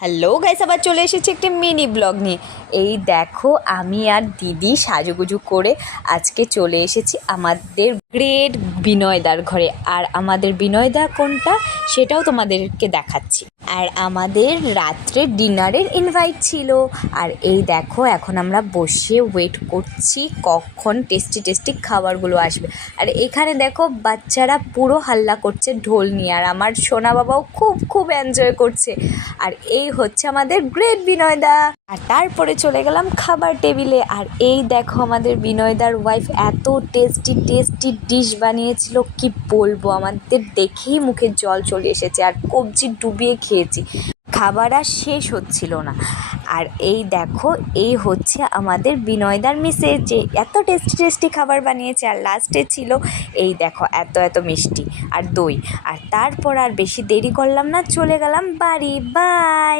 Hello guys, আবার চলে এসেছি একটি মিনি ব্লগ নিয়ে। এই দেখো, আমি আর দিদি সাজুগুজু করে আজকে চলে এসেছি আমাদের গ্রেট বিনয়দার ঘরে। আর আমাদের বিনয়দা কোনটা সেটাও তোমাদেরকে দেখাচ্ছি। আর আমাদের রাত্রে ডিনারের ইনভাইট ছিল। আর এই দেখো, এখন আমরা বসে ওয়েট করছি কখন টেস্টি টেস্টি খাবারগুলো আসবে। আর এখানে দেখো, বাচ্চারা পুরো হাল্লা করছে ঢোল নিয়ে, আর আমার সোনা বাবাও খুব খুব এনজয় করছে। আর এই হচ্ছে আমাদের গ্রেট বিনয়দা। আর তারপরে চলে গেলাম খাবার টেবিলে। আর এই দেখো, আমাদের বিনয়দার ওয়াইফ এত টেস্টি টেস্টি ডিশ বানিয়েছিল, কি বলবো, আমাদের দেখেই মুখে জল চলে এসেছে। আর কবজি ডুবিয়ে খেয়েছি, খাবার আর শেষ হচ্ছিল না। আর এই দেখো, এই হচ্ছে আমাদের বিনয়দার মিসেস, যে এত টেস্টি টেস্টি খাবার বানিয়েছে। আর লাস্টে ছিল এই দেখো, এত এত মিষ্টি আর দই। আর তারপর আর বেশি দেরি করলাম না, চলে গেলাম বাড়ি। বাই।